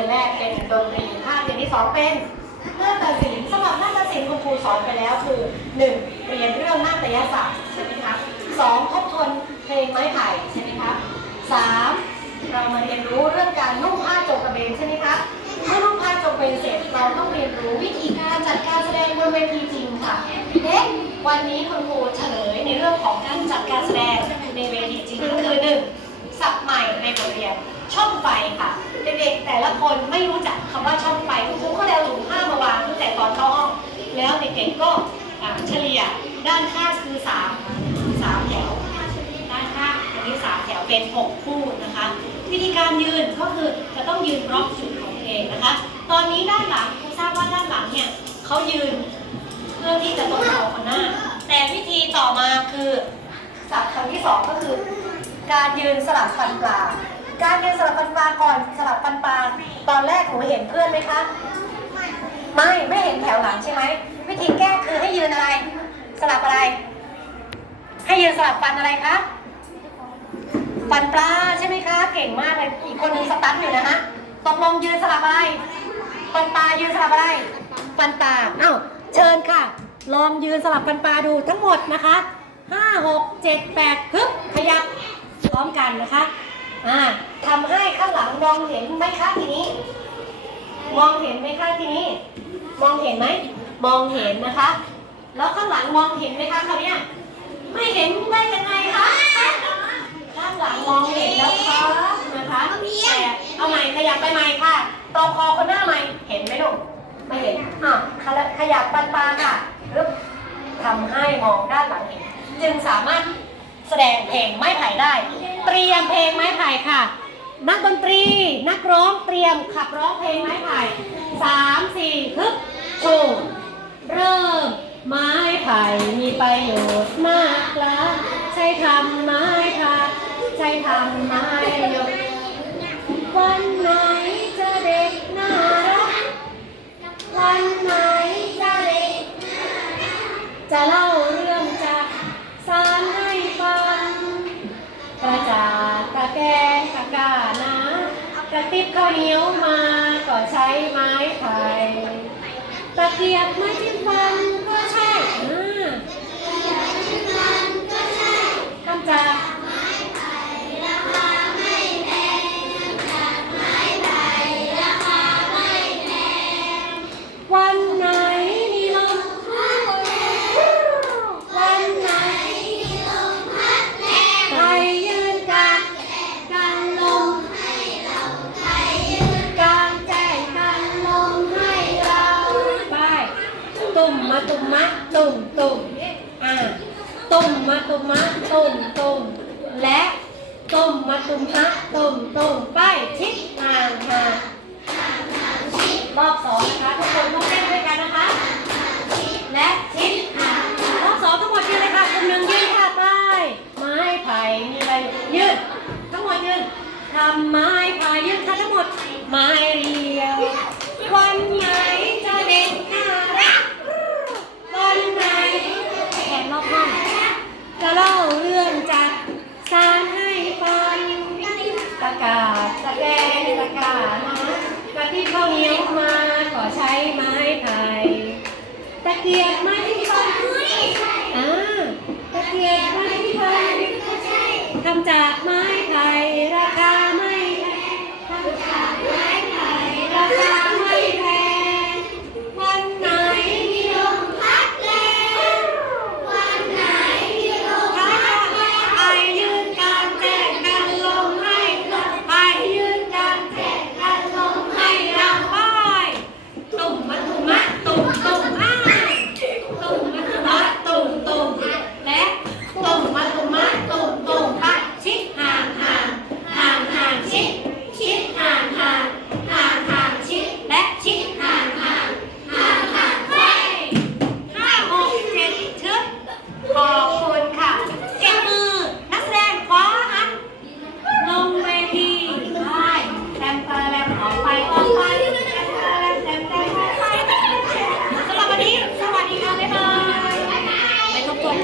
ยนแรกเป็นดนตรีภาคเรียนที่สองเป็นนาฏศิลป์สำหรับนาฏศิลป์คุณครูสอนไปแล้วคือหนึ่งเรียนเรื่องนาฏยศาสตร์ใช่ไหมคะสองทบทวนเพลงไม้ไผ่ใช่ไหมคะสามเรามาเรียนรู้เรื่องการนุ่งผ้าจงกระเบนใช่ไหมคะเมื่อนุ่งผ้าจงกระเบนเสร็จเราต้องเรียนรู้วิธีการจัดการแสดงบนเวทีจริงค่ะเอ๊ะวันนี้คุณครูเฉลยในเรื่องของการจัดการแสดงในเวทีจริงก็คือหนึ่งศัพท์ใหม่ในบทเรียนช่องไฟค่ะ เด็กๆแต่ละคนไม่รู้จักคำว่าช่องไฟคุณครูก็เลยเอาถุงผ้ามาวางตั้งแต่ตอนเข้าห้อง แล้วเด็กๆก็เฉลี่ยด้านข้างคือสามสามแถว ด้านข้างอันนี้สามแถวเป็นหกคู่นะคะ วิธีการยืนก็คือจะต้องยืนบล็อกจุดของเองนะคะ ตอนนี้ด้านหลังคุณทราบว่าด้านหลังเนี่ยเขายืนเพื่อที่จะต้องเอาคนหน้า แต่วิธีต่อมาคือศัพท์คำที่สองก็คือ การยืนสลับฟันปลา การยืนสลับฟันปลาก่อนสลับฟันปลาตอนแรกหนูเห็นเพื่อนไหมคะ ไม่ไม่เห็นแถวหลังใช่ไหมวิธีแก้คือให้ยืนอะไร สลับอะไร ให้ยืนสลับฟันอะไรคะฟันปลาใช่ไหมคะ เก่งมากเลยอีกคนนึงสตันอยู่นะฮะตกลงยืนสลับอะไรฟันปลายืนสลับอะไรฟันปลาเอ้าเชิญค่ะ ลองยืนสลับฟันปลาดูทั้งหมดนะคะห้าหกเจ็ดแปดฮึบขยับพร้อมกันนะคะ อ่าทำให้ข้างหลังมองเห็นไหมคะทีนี้ มองเห็นไหมคะทีนี้ มองเห็นไหม มองเห็นนะคะ แล้วข้างหลังมองเห็นไหมคะคราวเนี้ยไม่เห็นได้ยังไงคะ ข้างหลังมองเห็นแล้วครับนะคะแต่เอาใหม่ขยับไปใหม่ค่ะตรงคอคนหน้าใหม่เห็นไหมลูก ไม่เห็นอะขยับขยับปันปาค่ะปึ๊บทำให้มองด้านหลังเห็น จึงสามารถแสดงเพลงไม้ไผ่ได้ เตรียมเพลงไม้ไผ่ค่ะ นักดนตรีนักร้องเตรียมขับร้องเพลงไม้ไผ่สามสี่ฮึบโชว์เริ่มไม้ไผ่มีประโยชน์มากละใช้ทำไม้ค่ะใช้ทำไม้ยกวันไหนจะเด็กน่ารัก วันไหนจะเด็กจะเล่าเรื่องจากสารให้ฟัง กระจาดกระแกงกระกานะกระ ติบข้าวเหนียวมา ก็ใช้ไม้ไผ่ตะเกียบไม้จิ้มฟัน ตุ่มตุ่มอ่าตุ่มมาตุ่มมะตุ่มตุ่มและตุ่มมาตุ่มฮะตุ่มตุ่มไปชิดห่างห่ารอบสองนะคะทุกคนต้องเต้นด้วยกันนะคะ และชิดห่างรอบสองทั้งหมดยืนเลยค่ะกลุ่มหนึ่งยืนค่ะไปไม้ไผ่มีอะไรยืนทั้งหมดยืนทำไม้ไผ่ยืนค่ะทั้งหมดไม้รียว วันไหนจะเด็กน่ารัก วันไหนแขนรอบห้องจะเล่าเรื่องจากสารให้ฟังตะกาศตะแกรงตะ กานะกะทิข้าวเหนียวมาก็ใช้ไม้ไผ่ตะเกียบไม้ที่พันอ่าตะเกียบไม้ที่พันทำจากไม้ไผ่รา